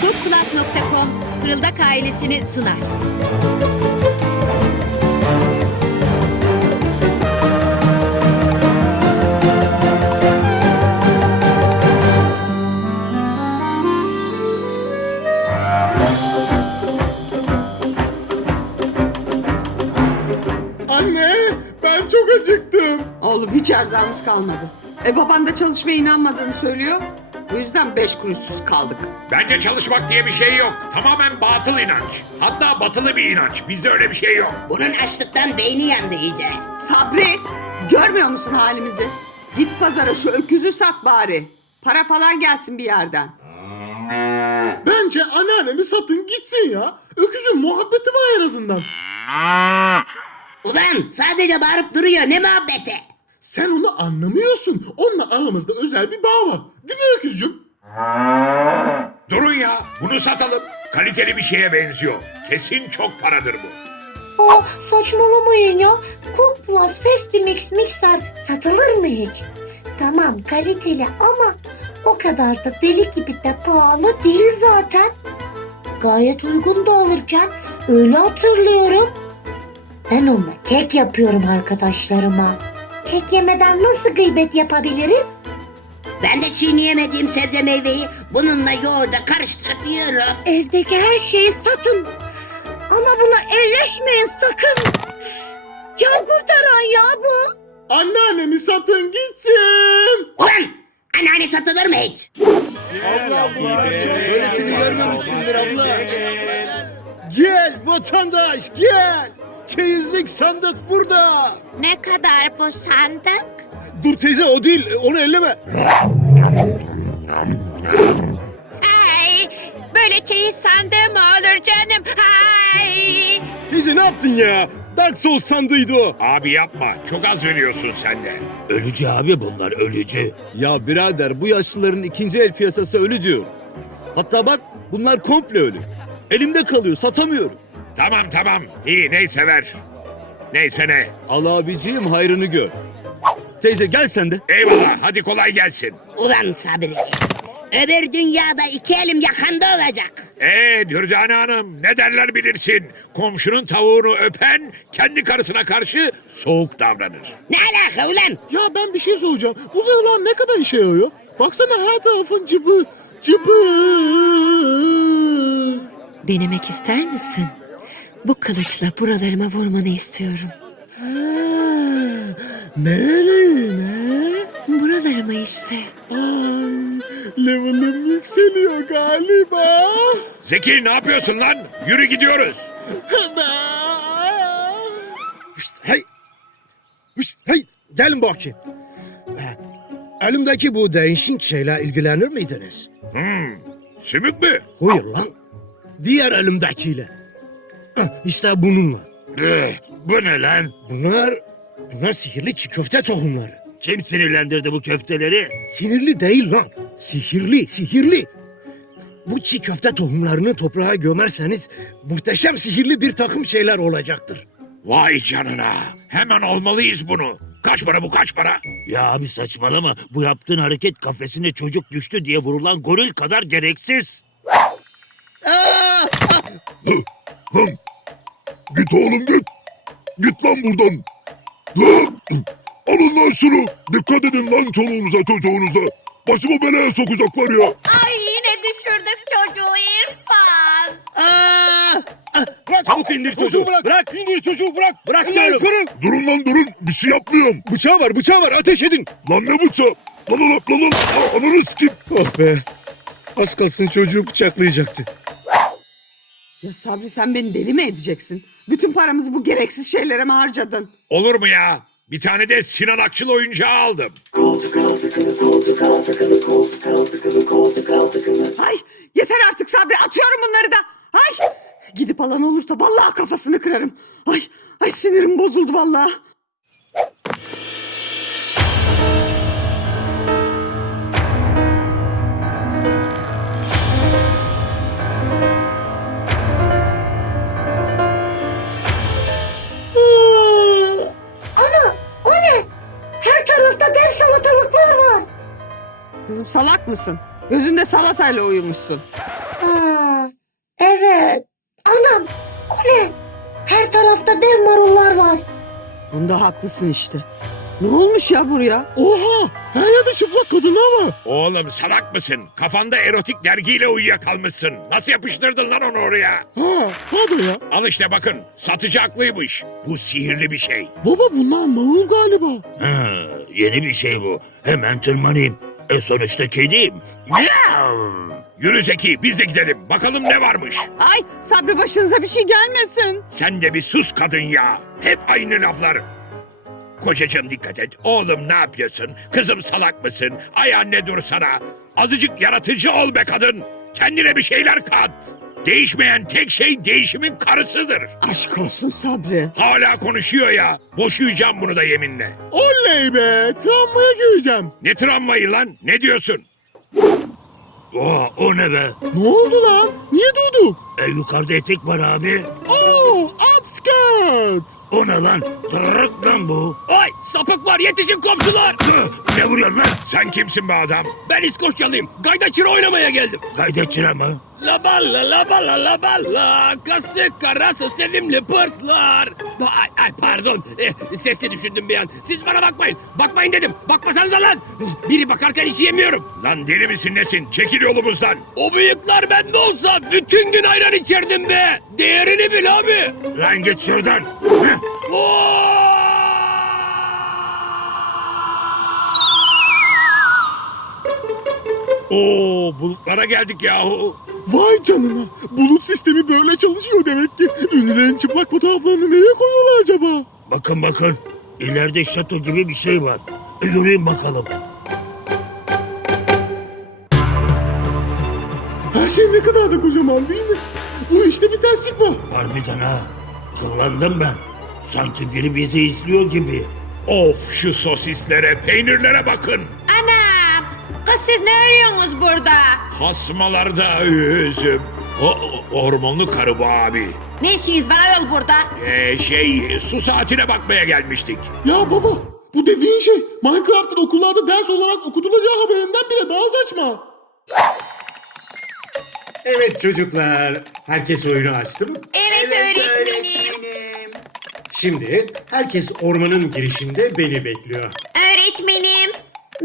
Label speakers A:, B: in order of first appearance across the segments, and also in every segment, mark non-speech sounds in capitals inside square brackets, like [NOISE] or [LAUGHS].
A: Foodplus.com Fırıldak ailesini sunar.
B: Anne ben çok acıktım.
C: Oğlum hiç erzağımız kalmadı. E baban da çalışmaya inanmadığını söylüyor. Bu yüzden beş kuruşsuz kaldık.
D: Bence çalışmak diye bir şey yok. Tamamen batıl inanç. Hatta batılı bir inanç. Bizde öyle bir şey yok.
E: Bunun açlıktan beyni yandı iyice.
C: Sabri görmüyor musun halimizi? Git pazara şu öküzü sat bari. Para falan gelsin bir yerden.
B: Bence anneannemi satın gitsin ya. Öküzün muhabbeti var en azından.
E: Ulan sadece bağırıp duruyor ne muhabbeti?
B: Sen onu anlamıyorsun. Onunla aramızda özel bir bağ var. Değil mi öküzcüm?
D: Durun ya. Bunu satalım. Kaliteli bir şeye benziyor. Kesin çok paradır bu.
F: Aa, saçmalamayın ya. Cook Plus Festi Mix mikser satılır mı hiç? Tamam kaliteli ama o kadar da deli gibi de pahalı değil zaten. Gayet uygun da alırken öyle hatırlıyorum. Ben onunla kek yapıyorum arkadaşlarıma. Kek yemeden nasıl gıybet yapabiliriz?
E: Ben de çiğneyemediğim sebze meyveyi bununla yoğurda karıştırıp yiyorum.
F: Evdeki her şeyi satın. Ama buna elleşmeyin sakın. Can kurtaran ya bu.
B: Anneannemi satın gitsin.
E: Ulan anneanne satılır mı hiç?
G: Böylesini görmemişsindir abla. Gel vatandaş gel. Çeyizlik sandık burada.
A: Ne kadar bu sandık?
G: Dur teyze o değil onu elleme.
A: Ay, böyle çeyiz sandığı mı olur canım? Ay.
G: Teyze ne yaptın ya? Dark Souls sandığıydı o.
D: Abi yapma. Çok az veriyorsun sen de.
H: Ölücü abi bunlar ölücü.
G: Ya birader bu yaşlıların ikinci el piyasası ölü diyor. Hatta bak bunlar komple ölü. Elimde kalıyor satamıyorum.
D: Tamam tamam. İyi neyse ver. Neyse ne.
G: Al abiciğim hayrını gör. Teyze gel sen de.
D: Eyvallah. Hadi kolay gelsin.
E: Ulan Sabri. Öbür dünyada iki elim yakanda olacak.
D: Ee Dürdane Hanım ne derler bilirsin. Komşunun tavuğunu öpen kendi karısına karşı soğuk davranır.
E: Ne alaka ulan?
B: Ya ben bir şey soracağım. Bu zırhlar ne kadar işe yarıyor? Baksana her tarafın cıbı. Cıbı.
A: Denemek ister misin? Bu kılıçla buralarıma vurmanı istiyorum.
B: Nereye?
A: Buralarıma işte.
B: Ay, level'ım yükseliyor galiba.
D: Zeki ne yapıyorsun lan? Yürü gidiyoruz.
G: Hışt, hey. Hışt, hey. Gelin bakayım. Elimdeki bu değişik şeyle ilgilenir miydiniz?
D: Hmm, sümük mü?
G: Hayır lan. Diğer elimdekiyle. İşte bununla.
H: Eh, bu ne lan?
G: Bunlar, bunlar sihirli çiğ köfte tohumları.
H: Kim sinirlendirdi bu köfteleri?
G: Sinirli değil lan. Sihirli, sihirli. Bu çiğ köfte tohumlarını toprağa gömerseniz muhteşem sihirli bir takım şeyler olacaktır.
D: Vay canına. Hemen almalıyız bunu. Kaç para bu kaç para?
H: Ya abi saçmalama. Bu yaptığın hareket kafesine çocuk düştü diye vurulan goril kadar gereksiz.
I: Git oğlum git. Git lan buradan. Alın lan şunu. Dikkat edin lan çoluğunuza çocuğunuza. Başımı belaya sokacaklar ya.
A: Ay yine düşürdük çocuğu İrfan.
G: Bırak çabuk indir çocuğu. Bırak. bırak indir çocuğu bırak. Bırak diyorum.
I: Durun lan durun. Bir şey yapmıyorum.
G: Bıçağı var bıçağı var ateş edin.
I: Lan ne bıçağı? Lan lan lan lan. Aa, Ananı sikim.
G: Ah be. Az kalsın çocuğu bıçaklayacaktı.
C: Ya Sabri sen beni deli mi edeceksin? Bütün paramızı bu gereksiz şeylere mi harcadın?
D: Olur mu ya? Bir tane de Sinan Akçıl oyuncağı aldım.
C: Ay yeter artık Sabri atıyorum bunları da. Ay gidip alan olursa vallahi kafasını kırarım. Ay ay sinirim bozuldu vallahi. Mısın? Gözünde salatayla uyumuşsun.
F: Aa, evet. Anam o ne? Her tarafta dev marullar var.
C: Bunda haklısın işte. Ne olmuş ya buraya?
B: Oha! Her yerde çıplak kadınlar var.
D: Oğlum salak mısın? Kafanda erotik dergiyle uyuyakalmışsın. Nasıl yapıştırdın lan onu oraya?
B: Ha, pardon ya.
D: Al işte bakın. Satıcı haklıymış. Bu sihirli bir şey.
B: Baba bunlar marul galiba.
J: Ha, yeni bir şey bu. Hemen tırmanayım. E sonuçta kediyim.
D: Yürü Zeki biz de gidelim. Bakalım ne varmış.
C: Ay Sabri başınıza bir şey gelmesin.
D: Sen de bir sus kadın ya. Hep aynı laflar. Kocacığım dikkat et. Oğlum ne yapıyorsun? Kızım salak mısın? Ay anne dursana. Azıcık yaratıcı ol be kadın. Kendine bir şeyler kat. Değişmeyen tek şey değişimin karısıdır.
C: Aşk olsun Sabri.
D: Hala konuşuyor ya. Boşayacağım bunu da yeminle.
B: Oley be! Travmaya gireceğim.
D: Ne travmayı lan? Ne diyorsun?
J: Oo, o ne be?
B: Ne oldu lan? Niye durduk?
J: E, yukarıda etek var abi.
B: Oo! Upskirt!
J: O ne lan? Tırırık lan bu.
K: Ay sapık var yetişin komşular.
J: Ne vuruyorsun lan?
D: Sen kimsin be adam?
K: Ben İskoçyalıyım. Gayda çıra oynamaya geldim.
J: Gayda çıra mı?
K: La balla la balla la balla. Kası karası sevimli pırtlar. Ay, ay pardon. Eh, sesli düşündüm bir an. Siz bana bakmayın. Bakmayın dedim. Bakmasanıza lan. Biri bakarken hiç yemiyorum.
D: Lan deli misin nesin? Çekil yolumuzdan.
K: O bıyıklar bende olsa bütün gün ayran içerdim be. Değerini bil abi.
J: Lan git şuradan.
D: Oo bulutlara geldik yahu.
B: Vay canına. Bulut sistemi böyle çalışıyor demek ki. Ünlülerin çıplak fotoğraflarını nereye koyuyorlar acaba?
J: Bakın bakın. İleride şato gibi bir şey var. E, yürüyün bakalım.
B: Her şey ne kadar da kocaman değil mi? Bu işte bir terslik var.
J: Harbiden ha. Kullandım ben. Sanki biri bizi izliyor gibi.
D: Of şu sosislere, peynirlere bakın.
A: Kız siz ne arıyorsunuz burada?
D: Hasmalarda üzüm. O, o- hormonlu karı bu abi.
A: Ne işiniz var ayol burada?
D: Ee, şey su saatine bakmaya gelmiştik.
B: Ya baba bu dediğin şey Minecraft'ın okullarda ders olarak okutulacağı haberinden bile daha saçma.
G: Evet çocuklar, herkes oyunu açtı mı?
A: Evet, öğretmenim.
G: Şimdi herkes ormanın girişinde beni bekliyor.
A: Öğretmenim.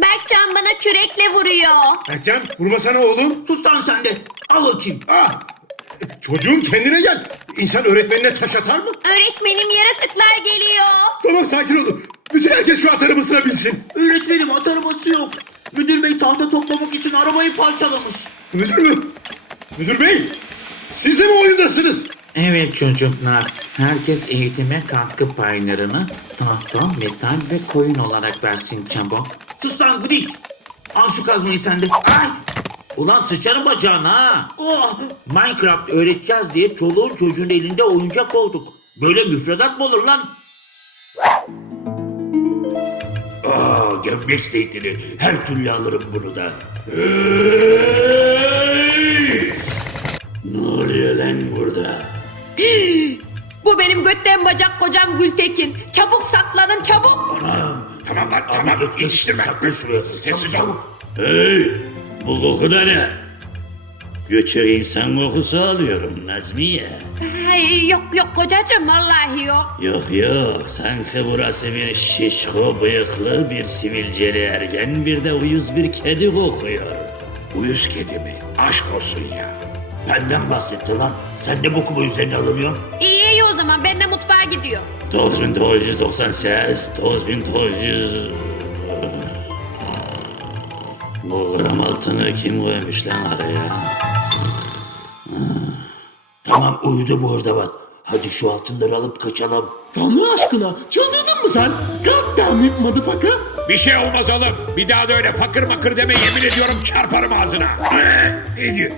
A: Berkcan bana kürekle vuruyor.
G: Berkcan, vurmasana oğlum.
L: Sus lan sen de. Al bakayım.
G: Ah! Çocuğum kendine gel. İnsan öğretmenine taş atar mı?
A: Öğretmenim yaratıklar geliyor.
G: Tamam sakin olun. Bütün herkes şu at arabasına binsin.
L: Öğretmenim at arabası yok. Müdür bey tahta toplamak için arabayı parçalamış.
G: Müdür mü? Müdür bey, siz de mi oyundasınız?
M: Evet çocuklar, herkes eğitime katkı paylarını tahta, metal ve koyun olarak versin çabuk.
L: Sus lan gıdik. Al şu kazmayı sen de. Ay.
J: Ulan sıçarım bacağına ha.
L: Oh.
J: Minecraft öğreteceğiz diye çoluğun çocuğun elinde oyuncak olduk. Böyle müfredat mı olur lan? Aa, gömlek zeytini. Her türlü alırım bunu da. Hey! Ne oluyor lan burada? [GASPS]
A: Bu benim götten bacak kocam Gültekin. Çabuk saklanın çabuk.
J: Anam.
D: Tamam lan tamam yetiştirme.
J: Saklan şuraya.
D: Sessiz ol.
J: Hey! Bu koku da ne? Göçük insan kokusu alıyorum Nazmiye.
A: Ay, yok yok kocacığım vallahi yok.
J: Yok yok sanki burası bir şişko bıyıklı bir sivilceli ergen bir de uyuz bir kedi kokuyor.
D: Uyuz kedi mi? Aşk olsun ya.
J: Benden bahsetti lan. Sen ne bokumu üzerine alınıyorsun?
A: İyi iyi o zaman ben de mutfağa gidiyorum.
J: 9998, 9900... Bu gram altını kim koymuş lan araya? Tamam uyudu bu orada Hadi şu altınları alıp kaçalım.
B: Tanrı aşkına çıldırdın mı sen? God damn it motherfucker.
D: Bir şey olmaz oğlum. Bir daha da öyle fakır makır deme yemin ediyorum çarparım ağzına. Ne diyor?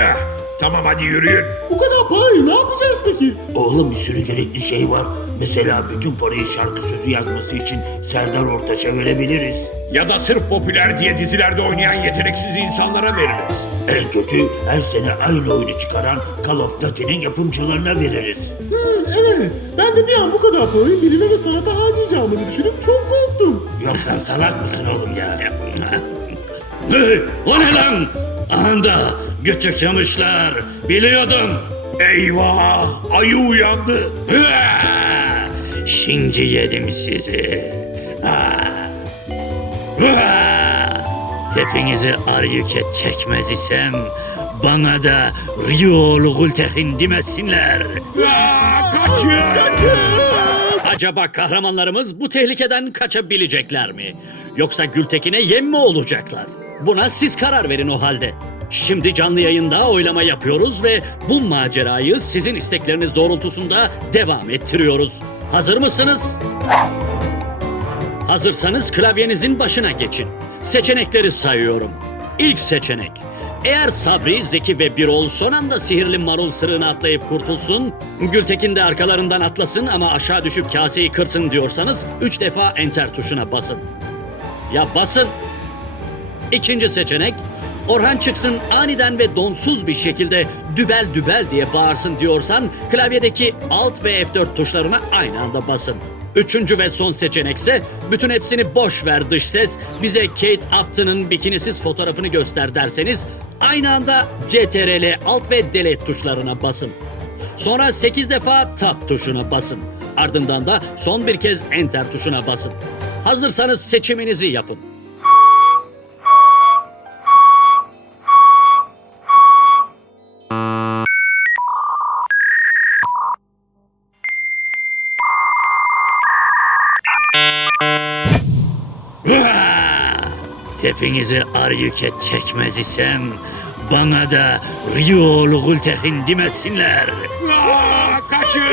D: Ah, tamam hadi yürüyün.
B: Bu kadar parayı ne yapacağız peki?
J: Oğlum bir sürü gerekli şey var. Mesela bütün parayı şarkı sözü yazması için Serdar Ortaç'a verebiliriz.
D: Ya da sırf popüler diye dizilerde oynayan yeteneksiz insanlara veririz.
J: En kötü her sene aynı oyunu çıkaran Call of Duty'nin yapımcılarına veririz.
B: Hı, evet ben de bir an bu kadar parayı bilime ve sanata harcayacağımızı düşünüp çok korktum.
J: Yok lan salak mısın oğlum ya? [LAUGHS] Hey, o ne lan?
H: Anda küçük camışlar. Biliyordum.
D: Eyvah! Ayı uyandı.
H: Şimdi yedim sizi. Hepinizi aryüket çekmez isem bana da Rioğlu Gültekin demesinler.
D: Kaçın! Kaçın!
H: Acaba kahramanlarımız bu tehlikeden kaçabilecekler mi? Yoksa Gültekin'e yem mi olacaklar? Buna siz karar verin o halde. Şimdi canlı yayında oylama yapıyoruz ve bu macerayı sizin istekleriniz doğrultusunda devam ettiriyoruz. Hazır mısınız? Hazırsanız klavyenizin başına geçin. Seçenekleri sayıyorum. İlk seçenek. Eğer Sabri, Zeki ve Birol son anda sihirli marul sırığına atlayıp kurtulsun, Gültekin de arkalarından atlasın ama aşağı düşüp kaseyi kırsın diyorsanız üç defa enter tuşuna basın. Ya basın! İkinci seçenek, Orhan çıksın aniden ve donsuz bir şekilde dübel dübel diye bağırsın diyorsan klavyedeki Alt ve F4 tuşlarına aynı anda basın. Üçüncü ve son seçenekse bütün hepsini boş ver dış ses bize Kate Upton'ın bikinisiz fotoğrafını göster derseniz aynı anda CTRL Alt ve Delete tuşlarına basın. Sonra 8 defa Tab tuşuna basın. Ardından da son bir kez Enter tuşuna basın. Hazırsanız seçiminizi yapın. Hepinizi aryüket çekmez isem bana da Rioğlu Gültekin demesinler.
D: Aa, kaçın!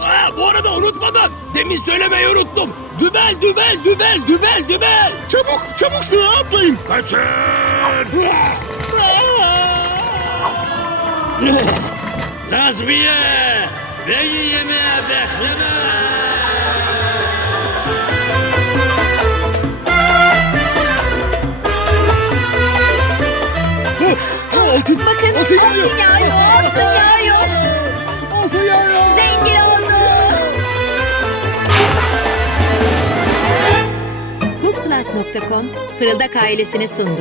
K: Ha, bu arada unutmadan demin söylemeyi unuttum. Dübel dübel dübel dübel dübel.
B: Çabuk çabuk sığa atlayın.
D: Kaçın!
H: Nazmiye! Beni yemeğe bekleme!
B: Altın.
A: Bakın
B: Altın
A: altın yağıyor. altın yağıyor.
B: Altın yağıyor.
A: Zengin olduk. Cookplus.com Fırıldak ailesini sundu.